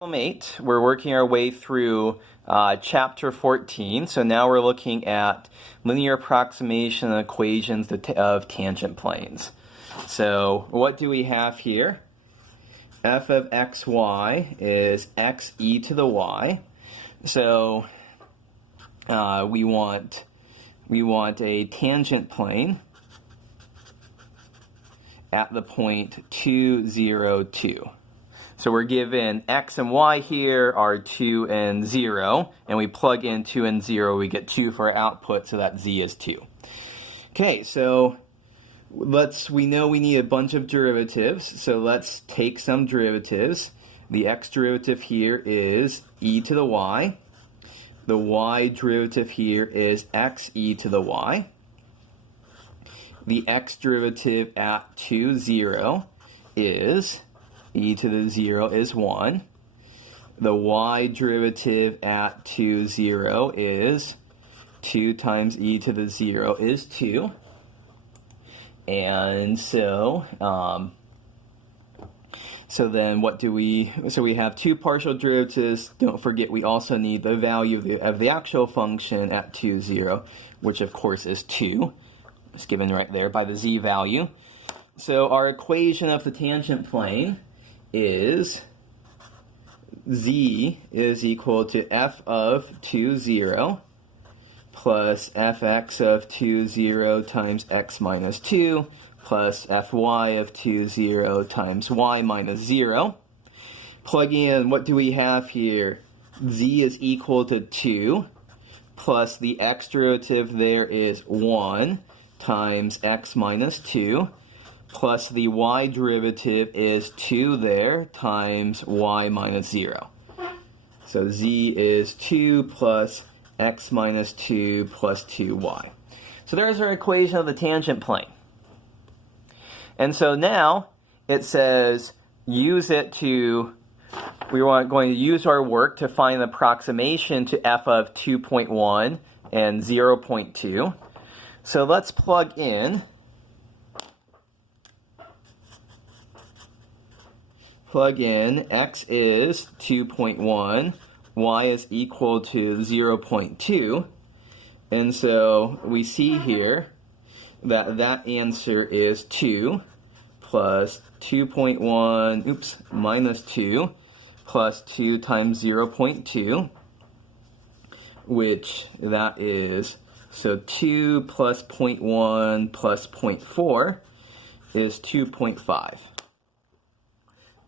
Problem 8, we're working our way through chapter 14. So now we're looking at linear approximation and equations of tangent planes. So what do we have here? F of xy is x e to the y. So we want a tangent plane at the point 2, 0, 2. So we're given x and y here are 2 and 0, and we plug in 2 and 0, we get 2 for our output, so that z is 2. Okay, so we know we need a bunch of derivatives, so let's take some derivatives. The x derivative here is e to the y. The y derivative here is x e to the y. The x derivative at 2, 0 is e to the 0 is 1. The y derivative at 2, 0 is 2 times e to the 0 is 2. And so then what do we, so we have two partial derivatives. Don't forget we also need the value of the actual function at 2, 0, which of course is 2. It's given right there by the z value. So our equation of the tangent plane is z is equal to f of 2, 0 plus fx of 2, 0 times x minus 2 plus fy of 2, 0 times y minus 0. Plugging in, what do we have here? Z is equal to 2 plus the x derivative there is 1 times x minus 2. Plus the y derivative is 2 there times y minus 0. So z is 2 plus x minus 2 plus 2y. So there's our equation of the tangent plane. And so now it says use it to, we are going to use our work to find an approximation to f of 2.1 and 0.2. So let's plug in. Plug in, x is 2.1, y is equal to 0.2, and so we see here that answer is 2 plus 2.1, minus 2 plus 2 times 0.2, which that is, so 2 plus 0.1 plus 0.4 is 2.5.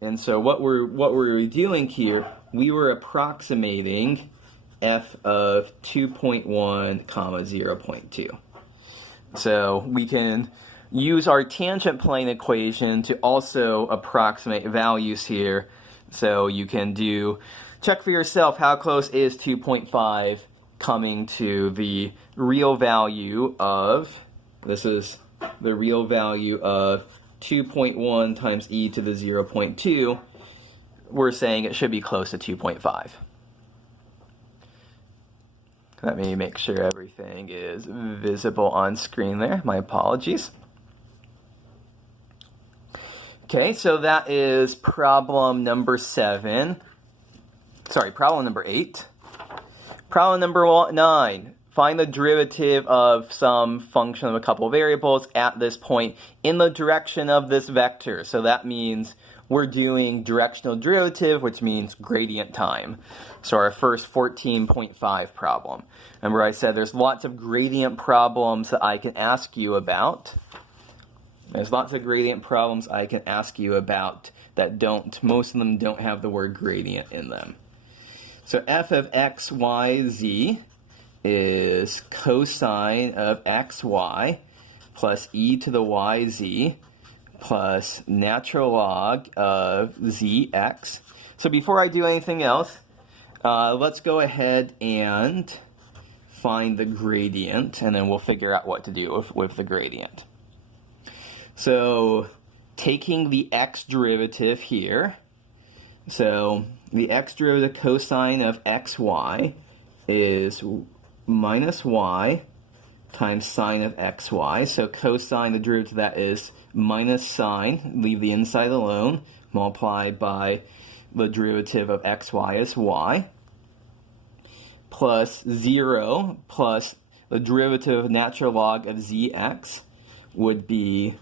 And so what we're doing here, we were approximating f of 2.1 comma 0.2. So we can use our tangent plane equation to also approximate values here. So you can check for yourself how close is 2.5 coming to the real value of, this is the real value of 2.1 times e to the 0.2, we're saying it should be close to 2.5. Let me make sure everything is visible on screen there. My apologies. Okay, so that is problem number 8. Problem number 9. Find the derivative of some function of a couple of variables at this point in the direction of this vector. So that means we're doing directional derivative, which means gradient time. So our first 14.5 problem. Remember I said there's lots of gradient problems that I can ask you about. There's lots of gradient problems I can ask you about that most of them don't have the word gradient in them. So f of x, y, z is cosine of xy plus e to the yz plus natural log of zx. So before I do anything else, let's go ahead and find the gradient, and then we'll figure out what to do with the gradient. So taking the x derivative here, so the x derivative cosine of xy is minus y times sine of xy. So cosine, the derivative of that is minus sine, leave the inside alone, multiplied by the derivative of xy is y, plus 0 plus the derivative of natural log of zx would be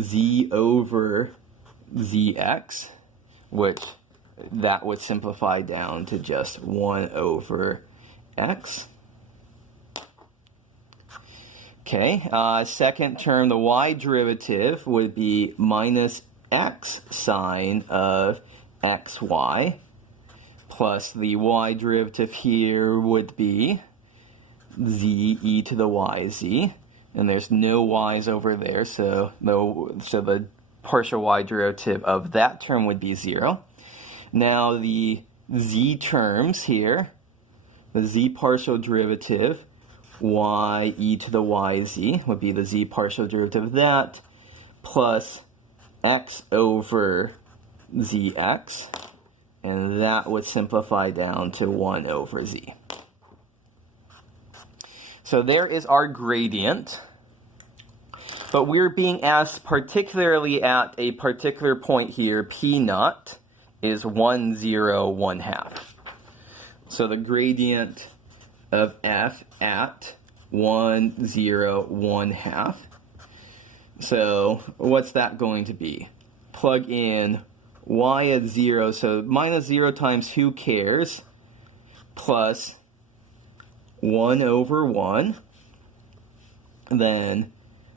z over zx, which that would simplify down to just 1 over x. Okay, second term, the y derivative would be minus x sine of xy, plus the y derivative here would be z e to the yz, and there's no y's over there, so the partial y derivative of that term would be 0. Now the z terms here, the z partial derivative, y e to the yz would be the z partial derivative of that, plus x over zx, and that would simplify down to 1 over z. So there is our gradient, but we're being asked particularly at a particular point here, p naught is 1, 0, 1/2. So the gradient of f at 1, 0, 1/2. So what's that going to be? Plug in y at 0, so minus 0 times who cares, plus 1 over 1, then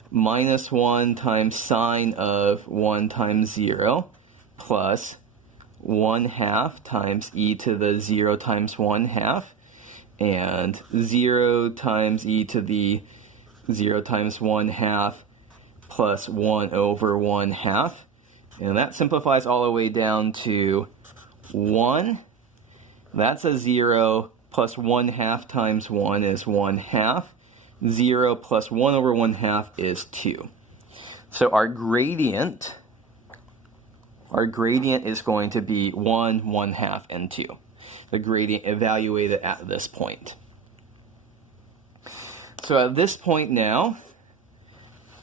minus 1 times sine of 1 times 0, plus 1/2 times e to the 0 times 1/2, and 0 times e to the 0 times 1/2 plus 1 over 1/2. And that simplifies all the way down to 1. That's a 0 plus 1/2 times 1 is 1/2. 0 plus 1 over 1/2 is 2. So our gradient is going to be 1, 1/2, and 2. The gradient evaluated at this point. So at this point now,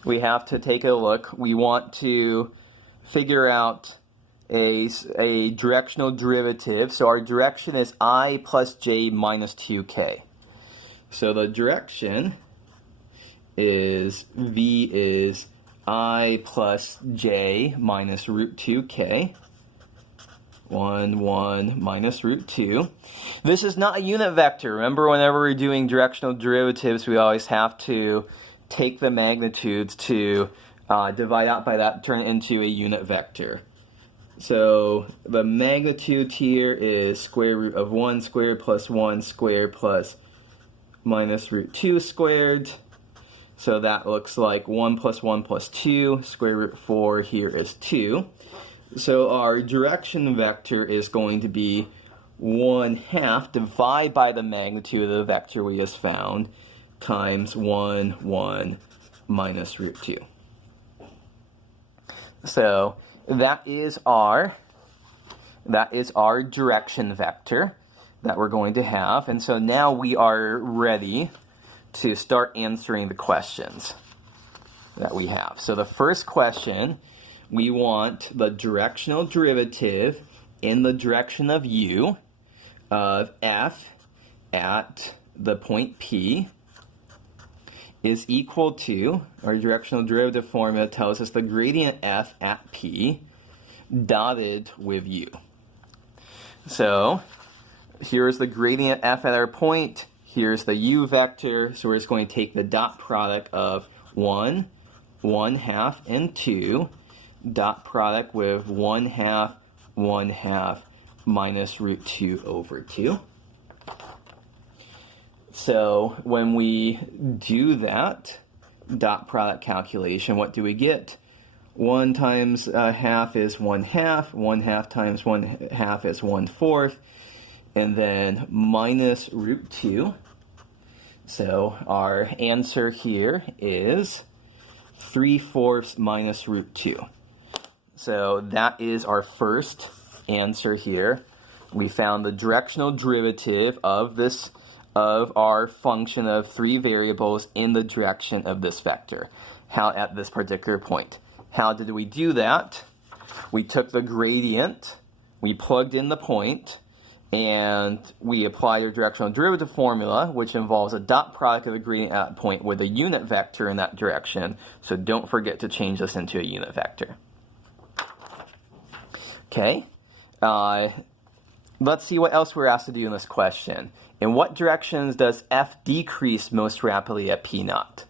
we have to take a look. We want to figure out a directional derivative. So our direction is I plus j minus 2k. So the direction is v is I plus j minus root 2k. 1, 1 minus root 2. This is not a unit vector. Remember, whenever we're doing directional derivatives, we always have to take the magnitudes to divide out by that, turn it into a unit vector. So the magnitude here is square root of 1 squared plus 1 squared plus minus root 2 squared. So that looks like 1 plus 1 plus 2. Square root 4 here is 2. So our direction vector is going to be 1/2 divided by the magnitude of the vector we just found times 1, 1 minus root 2. So that is our direction vector that we're going to have. And so now we are ready to start answering the questions that we have. So the first question, we want the directional derivative in the direction of u of f at the point P is equal to, our directional derivative formula tells us the gradient f at P dotted with u. So here's the gradient f at our point, here's the u vector, so we're just going to take the dot product of 1, 1/2, and 2, dot product with 1/2, 1/2 minus root 2 over 2. So when we do that dot product calculation, what do we get? 1 times half is 1/2, 1/2 times 1/2 is 1/4, and then minus root 2. So our answer here is 3/4 minus root 2. So that is our first answer here. We found the directional derivative of our function of 3 variables in the direction of this vector. How at this particular point. How did we do that? We took the gradient we plugged in the point, and we applied our directional derivative formula, which involves a dot product of the gradient at that point with a unit vector in that direction. So don't forget to change this into a unit vector. Okay, let's see what else we're asked to do in this question. In what directions does f decrease most rapidly at p naught?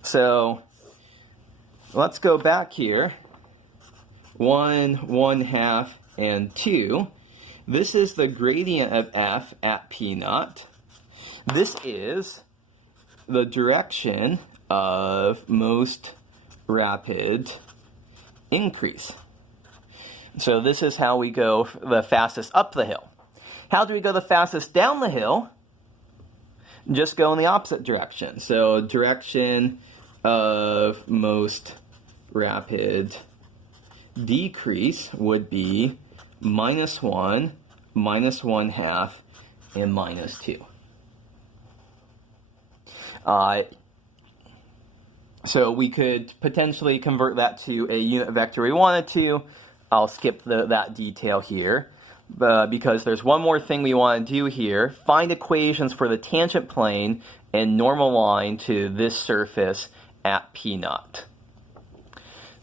So let's go back here. 1, 1/2, and 2. This is the gradient of f at p naught. This is the direction of most rapid increase. So this is how we go the fastest up the hill. How do we go the fastest down the hill? Just go in the opposite direction. So direction of most rapid decrease would be -1, -1/2, and -2. So we could potentially convert that to a unit vector we wanted to. I'll skip that detail here because there's one more thing we want to do here. Find equations for the tangent plane and normal line to this surface at p naught.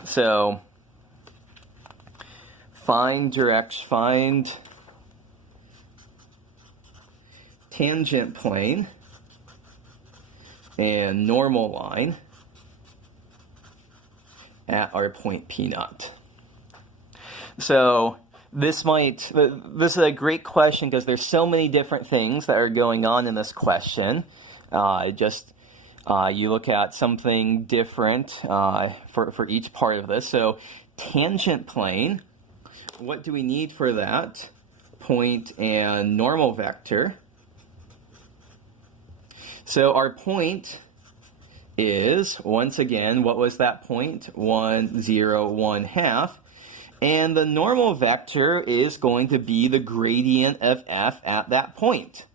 So find tangent plane and normal line at our point p naught. So this is a great question because there's so many different things that are going on in this question. You look at something different for each part of this. So tangent plane, what do we need for that? Point and normal vector. So our point is, once again, what was that point? 1, 0, 1/2. And the normal vector is going to be the gradient of f at that point.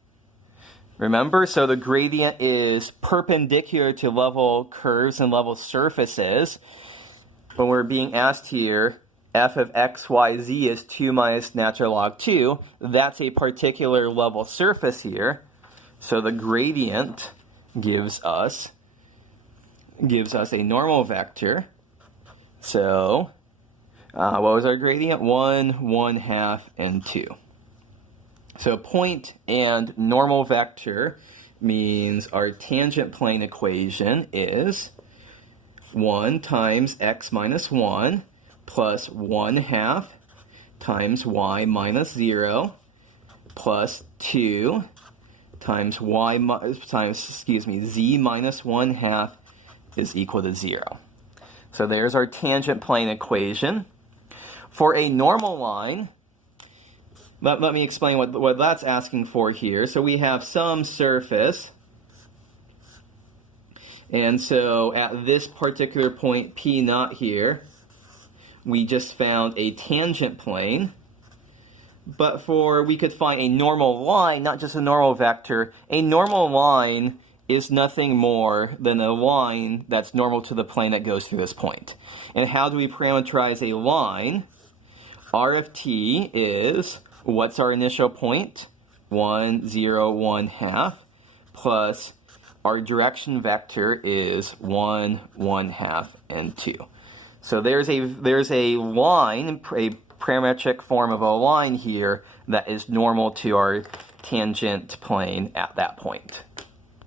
Remember, so the gradient is perpendicular to level curves and level surfaces. When we're being asked here, f of x, y, z is 2 minus natural log 2. That's a particular level surface here. So the gradient gives us a normal vector. So what was our gradient? 1, 1/2, and 2. So point and normal vector means our tangent plane equation is 1 times x minus 1 plus 1/2 times y minus 0 plus 2 times z minus 1/2 is equal to 0. So there's our tangent plane equation. For a normal line, let me explain what that's asking for here. So we have some surface, and so at this particular point p naught here, we just found a tangent plane. But we could find a normal line, not just a normal vector. A normal line is nothing more than a line that's normal to the plane that goes through this point. And how do we parameterize a line? R of t is, what's our initial point? 1, 0, 1/2, plus our direction vector is 1, 1/2, and 2. So there's a line, a parametric form of a line here that is normal to our tangent plane at that point.